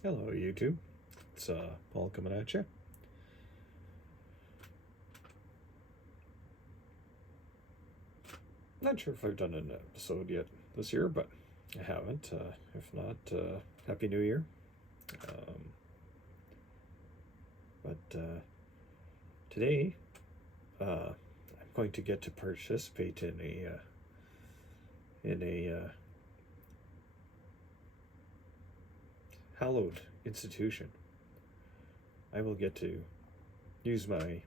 Hello, YouTube. It's Paul coming at you. Not sure if I've done an episode yet this year, but I haven't. If not, Happy New Year. Um, but today, I'm going to get to participate in a hallowed institution. I will get to use my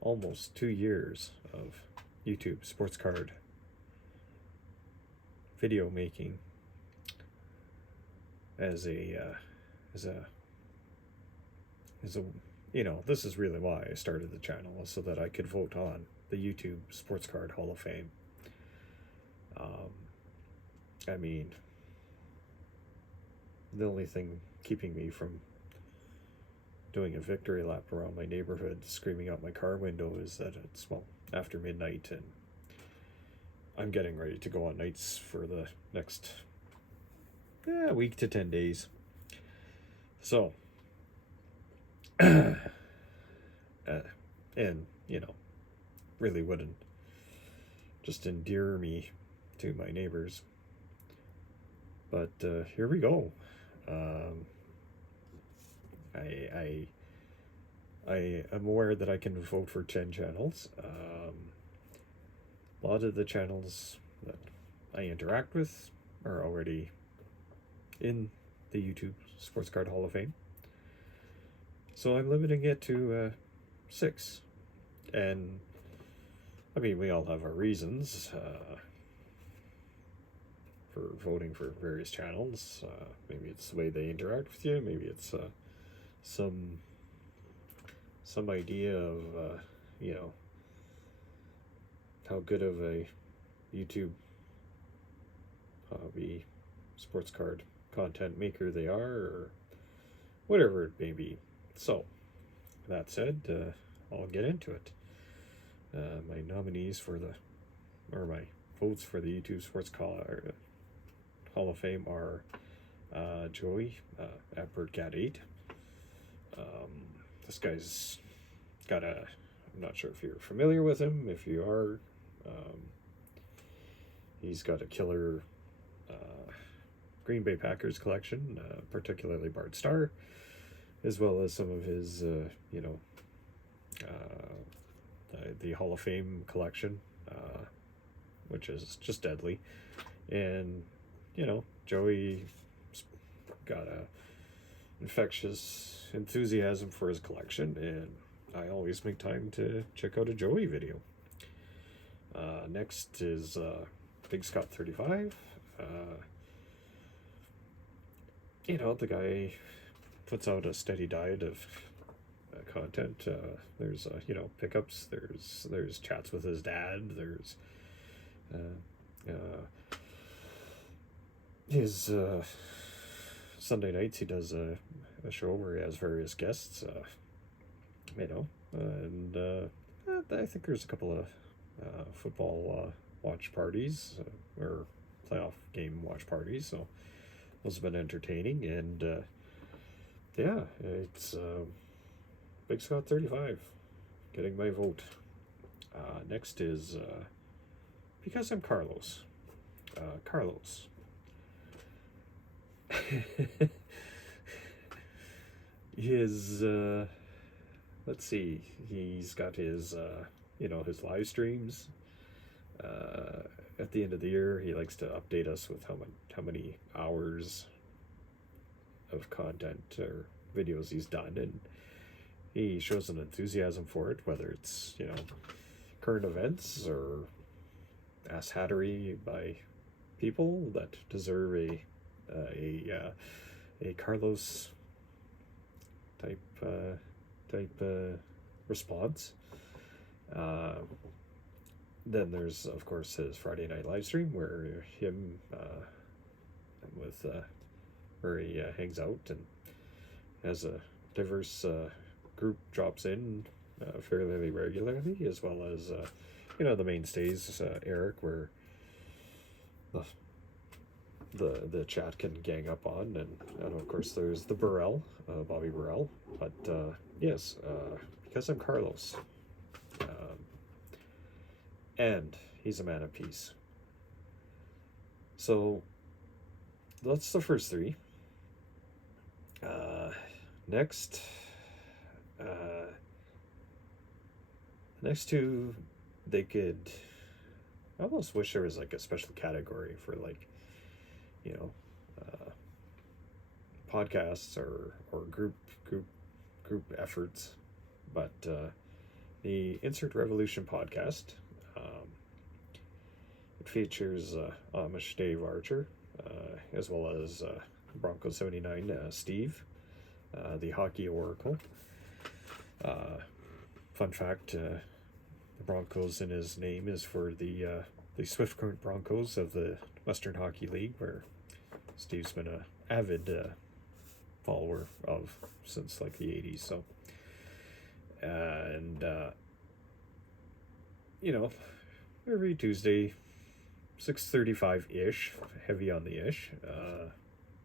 almost 2 years of YouTube sports card video making as a as a as a this is really why I started the channel, so that I could vote on the YouTube Sports Card Hall of Fame. I mean, the only thing keeping me from doing a victory lap around my neighborhood screaming out my car window is that it's, well, after midnight, and I'm getting ready to go on nights for the next week to 10 days. So, and, really wouldn't just endear me to my neighbors. But here we go. I am aware that I can vote for 10 channels. A lot of the channels that I interact with are already in the YouTube Sports Card Hall of Fame. So I'm limiting it to 6. And, I mean, we all have our reasons for voting for various channels. Maybe it's the way they interact with you. Maybe it's some idea of how good of a YouTube hobby sports card content maker they are, or whatever it may be. So, that said, I'll get into it. My nominees my votes for the YouTube Sports Hall of Fame are Joey at BirdCat8. This guy's got I'm not sure if you're familiar with him. If you are, he's got a killer Green Bay Packers collection, particularly Bart Starr, as well as some of his, the Hall of Fame collection, which is just deadly. And, Joey's got a infectious enthusiasm for his collection, and I always make time to check out a Joey video. Next is Big Scott 35. The guy puts out a steady diet of content. There's pickups. There's chats with his dad. There's his Sunday nights. He does a show where he has various guests. And I think there's a couple of football watch parties or playoff game watch parties. So those have been entertaining, and it's Big Scott 35 getting my vote. Next is because I'm Carlos. Carlos. His let's see. He's got his his live streams. At the end of the year, he likes to update us with how many hours of content or videos he's done, and he shows an enthusiasm for it, whether it's current events or asshattery by people that deserve a Carlos type response. Then there's, of course, his Friday night live stream where where he hangs out and has a diverse group drops in fairly regularly, as well as the mainstays, Eric, where the chat can gang up on, and of course there's the Burrell, Bobby Burrell, but yes, because I'm Carlos, um, and he's a man of peace. So that's the first three. Next, the next two, they could. I almost wish there was like a special category for like, you know, podcasts or group efforts, but the Insert Revolution podcast. It features Amish Dave Archer, as well as Bronco 79 Steve, the hockey oracle. Fun fact: the Broncos in his name is for the Swift Current Broncos of the Western Hockey League, where Steve's been a avid follower of since like the 80s. So, and you know, every Tuesday, 6:35 ish, heavy on the ish.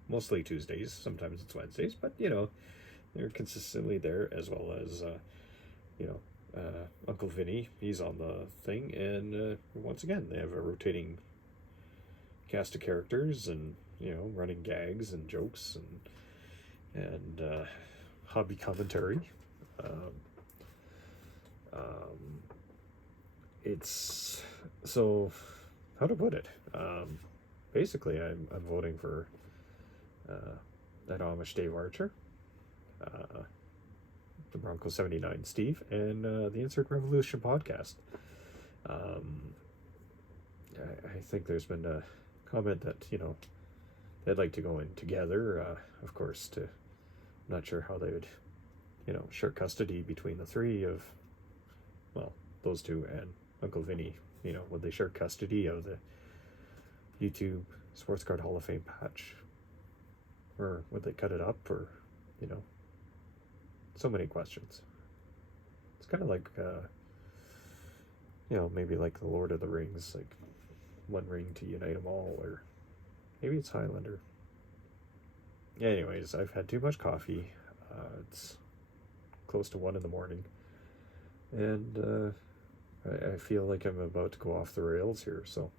Mostly Tuesdays. Sometimes it's Wednesdays, but you know, they're consistently there, as well as you know, Uncle Vinny. He's on the thing, and once again, they have a rotating cast of characters, and you know, running gags and jokes and hobby commentary. It's so, how to put it. Basically, I'm voting for that Amish Dave Archer, the Bronco 79 Steve, and the Insert Revolution podcast. I think there's been a comment that, you know, they'd like to go in together, of course, to, I'm not sure how they would, you know, share custody between the three of, well, those two and Uncle Vinny. You know, would they share custody of the YouTube Sports Card Hall of Fame patch? Or would they cut it up? Or, you know, so many questions. It's kind of like, you know, maybe like the Lord of the Rings, like one ring to unite them all, or maybe it's Highlander. Anyways, I've had too much coffee. It's close to 1 a.m, and I feel like I'm about to go off the rails here. So,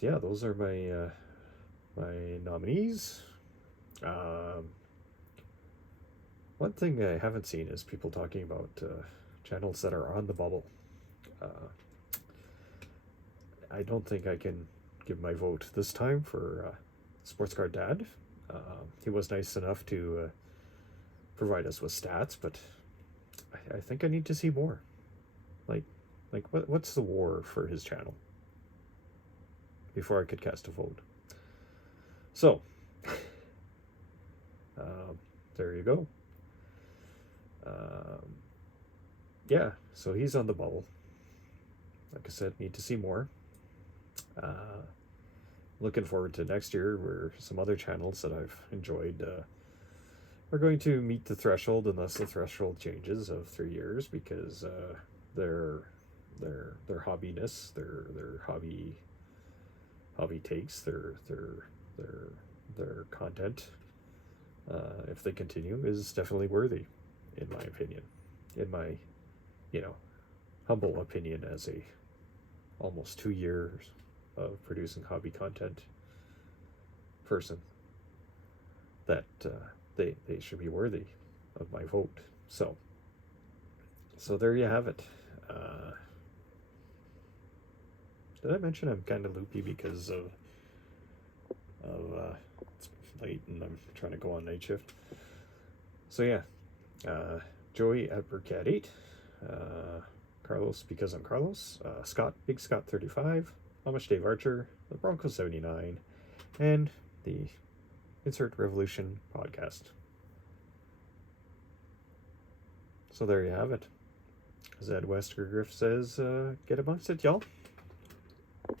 yeah, those are my my nominees. One thing I haven't seen is people talking about channels that are on the bubble. I don't think I can give my vote this time for Sports Card Dad. He was nice enough to provide us with stats, but I think I need to see more. Like what's the war for his channel before I could cast a vote? So, there you go. Yeah, so he's on the bubble. Like I said, need to see more. Looking forward to next year, where some other channels that I've enjoyed are going to meet the threshold, unless the threshold changes, of 3 years, because their hobbiness, their hobby takes, their content, if they continue, is definitely worthy, in my opinion. In my, you know, humble opinion, as a almost 2 years of producing hobby content person, that they should be worthy of my vote. So there you have it. Did I mention I'm kind of loopy because of it's late and I'm trying to go on night shift? So yeah, Joey at Burcat 8, Carlos because I'm Carlos, Scott, Big Scott 35, Amish Dave Archer, the Bronco 79, and the Insert Revolution podcast. So there you have it. As Ed Westergriff says, get amongst it, y'all.